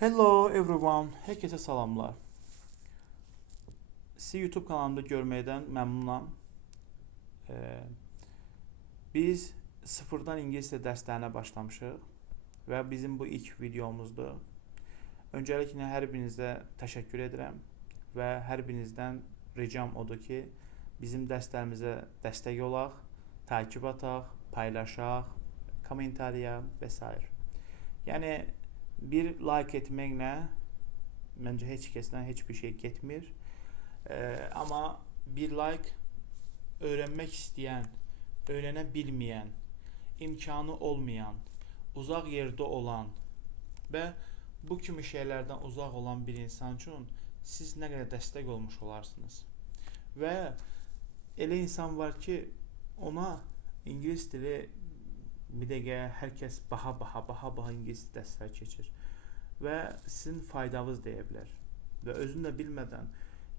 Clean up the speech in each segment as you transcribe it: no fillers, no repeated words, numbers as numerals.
Hello everyone, herkese salamlar. Sizi YouTube kanalımda görməkdən məmnunam. Biz sıfırdan ingilis dili dərslərinə başlamışıq və bizim bu ilk videomuzdur. Öncəliklə hər birinizə təşəkkür edirəm və hər birinizdən ricam odur ki, bizim dərslərimizə dəstək olaq, takib ataq, paylaşaq, kommentariya və s. Yəni bir like etməklə məncə heç kəsdən heç bir şey getmir. Amma bir like öyrənmək istəyən, öyrənə bilməyən, imkanı olmayan, uzaq yerdə olan və bu kimi şeylərdən uzaq olan bir insan üçün siz nə qədər dəstək olmuş olarsınız. Və elə insan var ki, ona ingilis dili bir dəqiqə hər kəs baha ingilis dərsləri keçir və sizin faydavız deyə bilər və özünü də bilmədən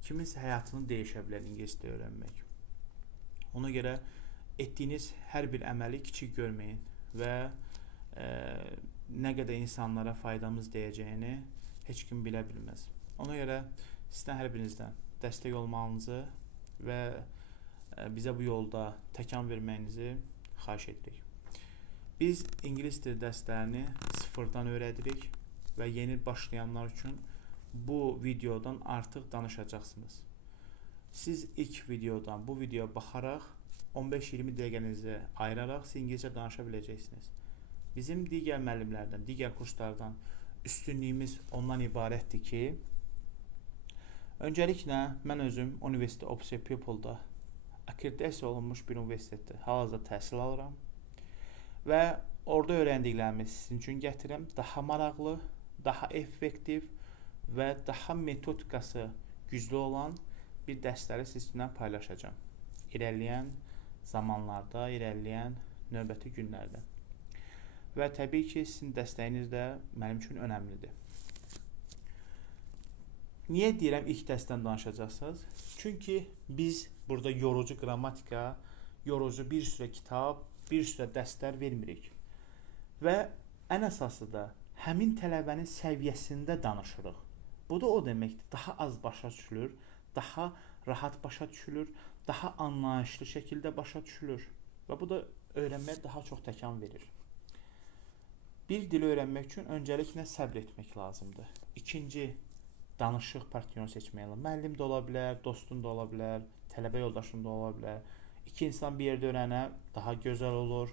kiminsə həyatını dəyişə bilər ingilis dili öyrənmək. Ona görə etdiyiniz hər bir əməli kiçik görməyin və nə qədər insanlara faydamız deyəcəyini heç kim bilə bilməz. Ona görə sizdən hər birinizdən dəstək olmağınızı və bizə bu yolda təkan verməyinizi xahiş edirik. Biz ingilis dili dərslərini sıfırdan öyrədirik və yeni başlayanlar üçün bu videodan artıq danışacaqsınız. Siz ilk videodan bu videoya baxaraq 15-20 dəqiqənizi ayıraraq siz ingiliscə danışa biləcəksiniz. Bizim digər müəllimlərdən, digər kurslardan üstünlüyümüz ondan ibarətdir ki, öncəliklə mən özüm University of the People-da akkreditasiya olunmuş bir universitetdə hal-hazırda təhsil alıram. Və orada öyrəndiklərimi sizin üçün gətirirəm. Daha maraqlı, daha effektiv və daha metodikası güclü olan bir dərsləri sizinlə paylaşacağım. İrəliyən zamanlarda, irəliyən növbəti günlərdə. Və təbii ki, sizin dəstəyiniz də mənim üçün önəmlidir. Niyə deyirəm ilk dərsdən danışacaqsınız? Çünki biz burada yorucu qrammatika, yorucu bir sürə kitab, bir sürə dərslər vermirik. Və ən əsası da həmin tələbənin səviyyəsində danışırıq. Bu da o deməkdir, daha az başa düşülür, daha rahat başa düşülür, daha anlayışlı şəkildə başa düşülür. Və bu da öyrənməyə daha çox təkan verir. Bir dili öyrənmək üçün öncəliklə səbr etmək lazımdır. İkinci, danışıq partnyoru seçmək lazımdır. Müəllim də ola bilər, dostun da ola bilər, tələbə yoldaşın da ola bilər. İki insan bir yerdə öyrənə daha gözəl olur.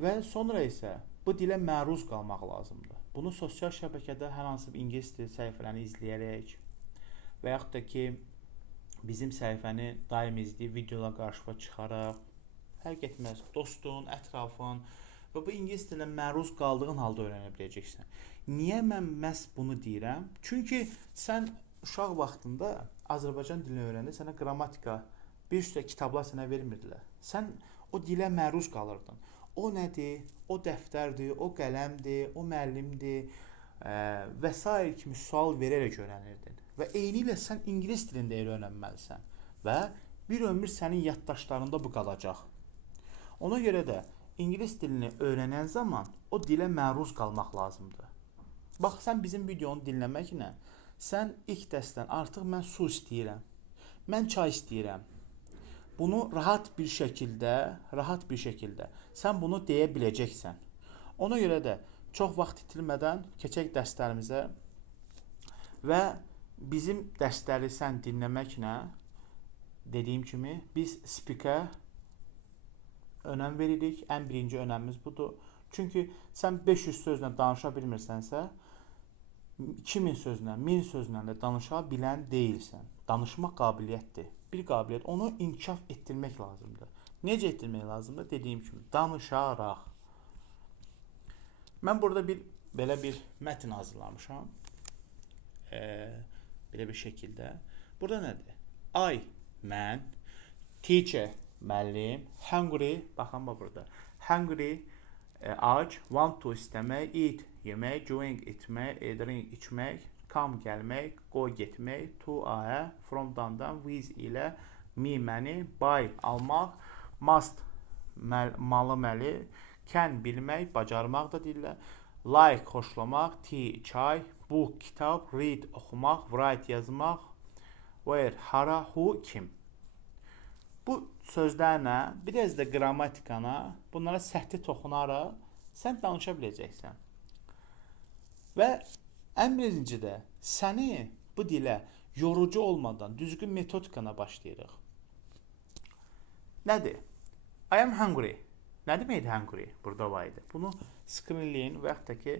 Və sonra isə bu dilə məruz qalmaq lazımdır. Bunu sosial şəbəkədə hər hansı bir ingilis dili səhifələrini izləyərək və yaxud da ki, bizim səhifəni daim izləyib videolar qarşıma çıxaraq, fərq etməz, dostun, ətrafın və bu ingilis dilinə məruz qaldığın halda öyrənə biləcəksən. Niyə mən məhz bunu deyirəm? Çünki sən uşaq vaxtında Azərbaycan dilini öyrəndə sənə qrammatika, bir sürə kitablar sənə vermirdilər. Sən o dilə məruz qalırdın. O nədir? O dəftərdir, o qələmdir, o müəllimdir və s. kimi sual verərək öyrənirdin. Və eynilə sən ingilis dilində öyrənməlisən və bir ömür sənin yaddaşlarında bu qalacaq. Ona görə də ingilis dilini öyrənən zaman o dilə məruz qalmaq lazımdır. Bax, sən bizim videonu dinləməklə, sən ilk dərsdən artıq mən su istəyirəm, mən çay istəyirəm. Bunu rahat bir şəkildə sən bunu deyə biləcəksən. Ona görə də çox vaxt itirmədən keçək dərslərimizə və bizim dərsləri sən dinləməklə, dediyim kimi, biz speaker önəm veririk. Ən birinci önəmimiz budur. Çünki sən 500 sözlə danışa bilmirsənsə, 2000 sözlə, 1000 sözlə də danışa bilən deyilsən. Danışmaq qabiliyyətdir. Bir qabiliyyət, onu inkişaf etdirmək lazımdır. Necə etdirmək lazımdır? Dediyim kimi, danışaraq. Mən burada belə bir mətn hazırlamışam. Belə bir şəkildə. Burada nədir? I, mən, teacher, müəllim, hungry, baxın burada. Hungry, ac, want to istəmək, eat, yemək, drink, içmək, come gəlmək, go getmək, to ayə, from dandan, with ilə, me məni, buy almaq, must malı məli, can bilmək, bacarmaq da deyirlər, like xoşlamaq, tea çay, book kitab, read oxumaq, write yazmaq, where hara, who kim. Bu sözlərlə biraz da qrammatikana, bunlara səthi toxunaraq sən danışa biləcəksən. Və ən birincidə səni bu dilə yorucu olmadan düzgün metodikana başlayırıq. Nədir? I am hungry. Nə deməkdir hungry? Burada var idi. Bunu screenləyin və yaxud da ki,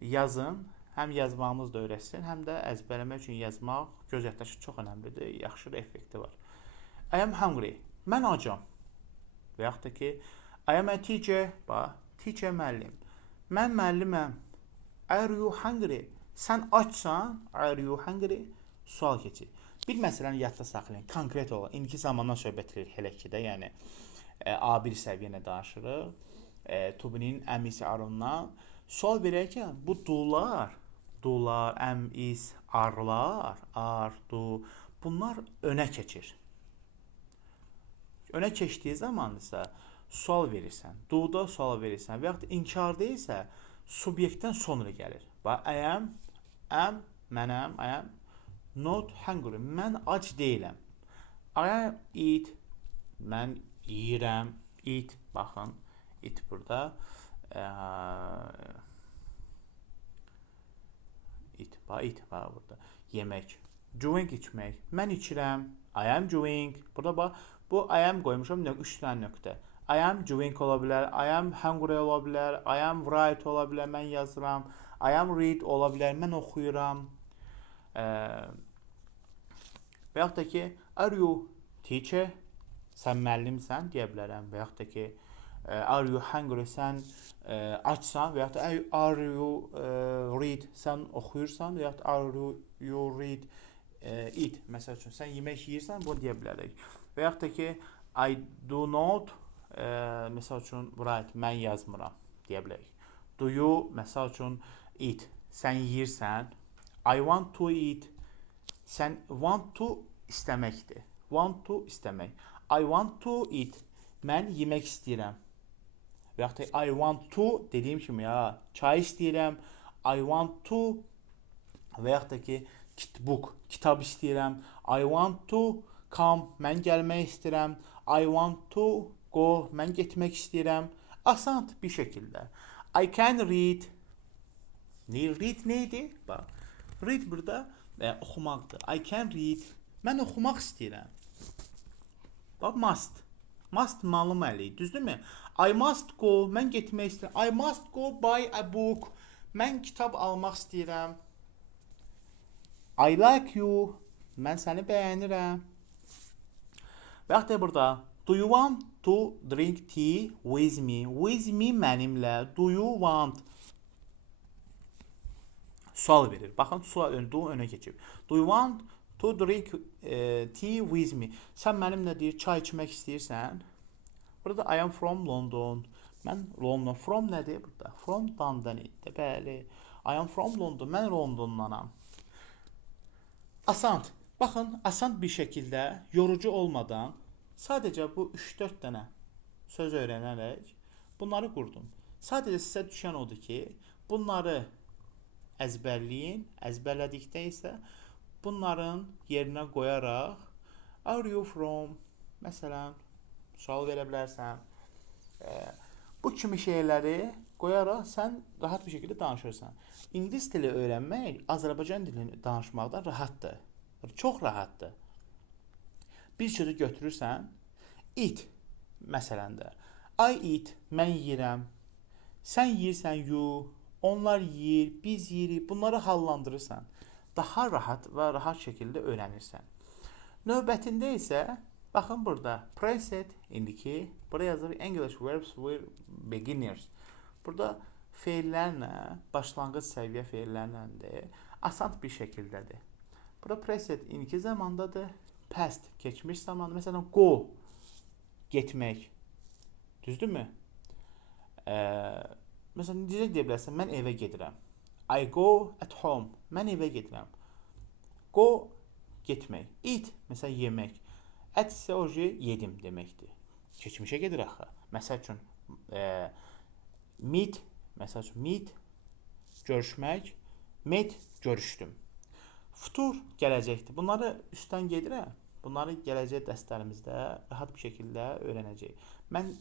yazın. Həm yazmağımız da öyrətsin, həm də əzbərləmək üçün yazmaq göz yaddaşı çox önəmlidir. Yaxşı da effekti var. I am hungry. Mən acam. Və yaxud da ki, I am a teacher. Bax, teacher müəllim. Mən müəlliməm. Are you hungry? Sən açsan, are you hungry? Sual keçir. Bir məsələni yadda saxlayın. Konkret olar. İndiki zamandan söhbət edirik hələ ki də, yəni A1 səviyyənə danışırıq. Tubinin əmisi arından. Sual verək ki, bu dular, əm, is, arlar, ar, du, bunlar önə keçir. Önə keçdiyi zaman isə sual verirsən, duda sual verirsən və yaxud inkarda isə subyektdən sonra gəlir. Bax, I am, mənəm, I am not hungry, mən ac deyiləm. I am eat, mən yiyirəm, eat, baxın, eat burada. Eat burada. Yemək. Drink içmək. Mən içirəm. I am drink. Burada bax, bu I am qoymuşam 3 dənə nöqtə. I am drink ola bilər. I am hungry ola bilər. I am write ola bilər. Mən yazıram. I am read ola bilər. Mən oxuyuram. Və yaxud da ki, are you teacher? Sən müəllimsən deyə bilərəm. Və yaxud da ki, are you hungry? Sən açsan və yaxud da are you read? Sən oxuyursan və yaxud da are you read eat? Məsəl üçün, sən yemək yeyirsən, bunu deyə bilərik. Və yaxud da ki, I do not məsəl üçün write, mən yazmıram deyə bilərik. Do you, məsəl üçün eat, sən yeyirsən. I want to eat, sən want to istəməkdir. Want to istəmək. I want to eat, mən yemək istəyirəm. Və yaxud da I want to, dediyim kimi ya, çay istəyirəm. I want to və yaxud da ki, book, kitab istəyirəm. I want to come, mən gəlmək istəyirəm. I want to go, mən getmək istəyirəm. Asan bir şəkildə. I can read. Read neydi? Bax, read burada oxumaqdır. I can read, mən oxumaq istəyirəm. Bax, must. Must malum əli, düzdürmü? I must go, mən getmək istəyirəm. I must go buy a book, mən kitab almaq istəyirəm. I like you, mən səni bəyənirəm. Və yaxud da burada, do you want to drink tea with me? With me mənimlə. Do you want? Sual verir. Baxın, sual önə keçib. Do you want to drink tea with me? Sən mənimlə deyir, çay içmək istəyirsən. Burada I am from London. Mən London. From nədir burada? From London idi. Bəli. I am from London. Mən Londondanam. Asan. Baxın, asan bir şəkildə, yorucu olmadan sadəcə bu 3-4 dənə söz öyrənərək bunları qurdum. Sadəcə sizə düşən odur ki, bunları əzbərləyin. Əzbərlədikdə isə bunların yerinə qoyaraq are you from? Məsələn, sual verə bilərsən. Bu kimi şeyləri qoyaraq sən rahat bir şəkildə danışırsan. İngilis dili öyrənmək Azərbaycan dilini danışmaqdan rahatdır. Çox rahatdır. Bir sözü götürürsən, eat məsələn də. I eat, mən yeyirəm. Sən yeyirsən, you. Onlar yeyir, biz yeyirik. Bunları hallandırırsan. Daha rahat və rahat şəkildə öyrənirsən. Növbətində isə baxın burada preset indiki burada yazır English verbs for beginners. Burada feillərlə başlanğıc səviyyə feillərləndir. Asan bir şəkildədir. Burada preset indiki zamandadır. Past keçmiş zamanda. Məsələn go getmək. Düzdürmü? Məsələn necə deyə bilərsən? Mən evə gedirəm. I go at home. Mən evə gedirəm. Go getmək. Eat məsələn yemək. At isə oje yedim deməkdir. Keçmişə gedir axı. Məsəl üçün meet, məsəl üçün meet görüşmək. Met, görüşdüm. Futur, gələcəkdir. Bunları üstdən gedirəm. Bunları gələcək dərslərimizdə rahat bir şəkildə öyrənəcəyik. Mən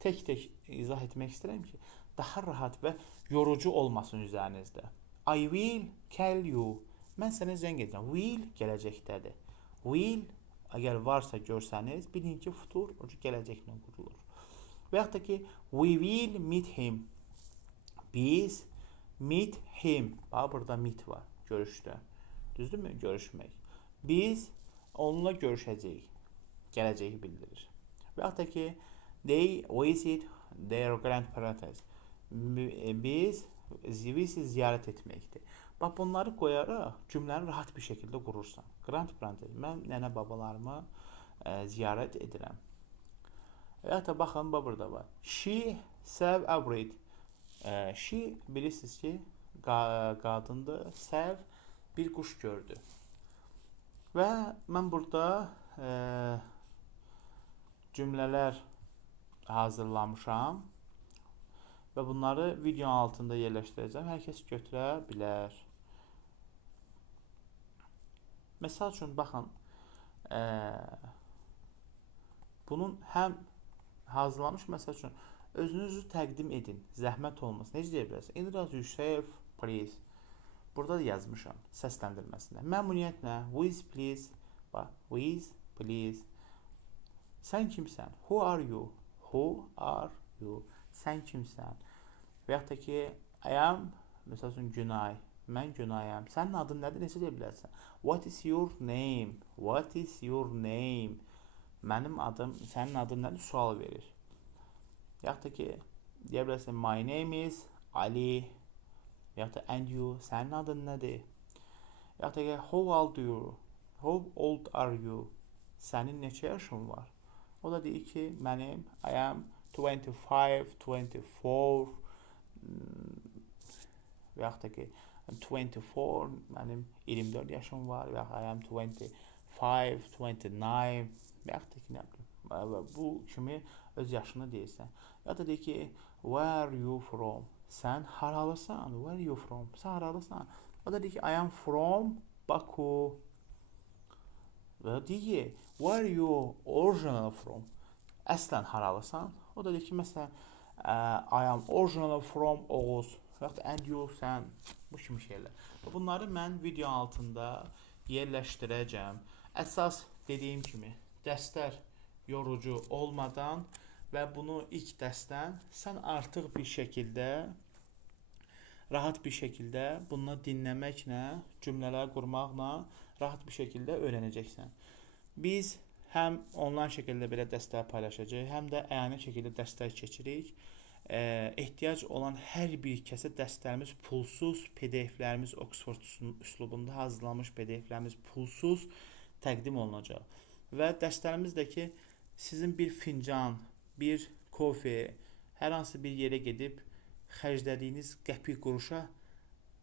tək-tək izah etmək istəyirəm ki, daha rahat və yorucu olmasın üzərinizdə. I will call you. Mən sənə zəng edəcəm. Will gələcəkdədir. Will əgər varsa görsəniz, bilin ki, futur gələcəklə qurulur. Və yaxud da ki, we will meet him. Biz meet him. Bax, burada meet var. Görüşdü. Düzdürmü? Görüşmək. Biz onunla görüşəcəyik. Gələcəyi bildirir. Və yaxud da ki, they visit their grandparents. Biz ziyarət etməkdir. Bax, bunları qoyaraq cümləni rahat bir şəkildə qurursan. Grandparents. Mən nənə babalarımı ziyarət edirəm. Və yaxud da baxın, burada var. She saw a bird. She bilirsiniz ki, qadındır. Saw bir quş gördü. Və mən burada cümlələr hazırlamışam və bunları videonun altında yerləşdirəcəm. Hər kəs götürə bilər. Məsəl üçün, baxın, bunun həm hazırlamış, məsəl üçün, özünüzü təqdim edin, zəhmət olmasın. Necə deyə bilərsən? Introduce yourself, please. Burada da yazmışam səsləndirməsində. Məmnuniyyətlə, with please, bax, with please. Sən kimsən? Who are you? Who are you? Sən kimsən? Və yaxud da ki, I am, məsəl üçün, Günay. Mən Günayam. Sənin adın nədir? Necə deyə bilərsən? What is your name? What is your name? Mənim adım, sənin adın nədir? Sual verir. Yaxud da ki, deyə bilərsən, my name is Ali. Yaxud da, and you, sənin adın nədir? Yaxud da ki, how old are you? Sənin neçə yaşın var? O da deyir ki, mənim, I am 25, 24, və yaxud da ki, 24, mənim 24 yaşım var, və I am 25, 29, və yaxud da ki, nə bilim, bu kimi öz yaşını deyirsən. Ya da deyir ki, where are you from? Sən haralısan? Where are you from? Sən haralısan? O da deyir ki, I am from Baku. Və deyir, where are you original from? Əslən haralısan? O da deyir ki, məsələn, I am original from Oğuz. Və yaxud and you, sən, bu kimi şeylər. Bunları mən video altında yerləşdirəcəm. Əsas dediyim kimi, dərslər yorucu olmadan və bunu ilk dərsdən sən artıq bir şəkildə, rahat bir şəkildə bunu dinləməklə, cümlələr qurmaqla rahat bir şəkildə öyrənəcəksən. Biz həm onlayn şəkildə belə dərslər paylaşacağıq, həm də əyani şəkildə dərslər keçirik. Ehtiyac olan hər bir kəsə dərslərimiz pulsuz, PDF-lərimiz Oxford üslubunda hazırlanmış PDF-lərimiz pulsuz təqdim olunacaq. Və dərslərimizdəki sizin bir fincan, bir kofe, hər hansı bir yerə gedib xərclədiyiniz qəpik quruşa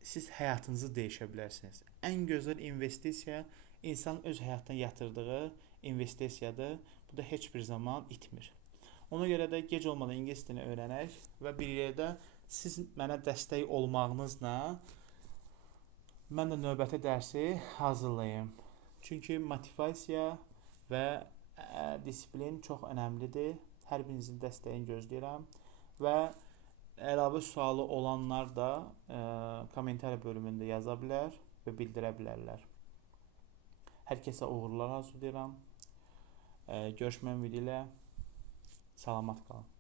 siz həyatınızı dəyişə bilərsiniz. Ən gözəl investisiya insan öz həyatına yatırdığı investisiyadır. Bu da heç bir zaman itmir. Ona görə də gec olmadan ingilis dilini öyrənək və bir yerdə siz mənə dəstək olmağınızla mən də növbəti dərsi hazırlayım. Çünki motivasiya və disiplin çox önəmlidir. Hər birinizin dəstəyini gözləyirəm və əlavə sualı olanlar da kommentariya bölümündə yaza bilər və bildirə bilərlər. Hər kəsə uğurlar arzulayıram. Görüşmək ümidi ilə salamat qalın.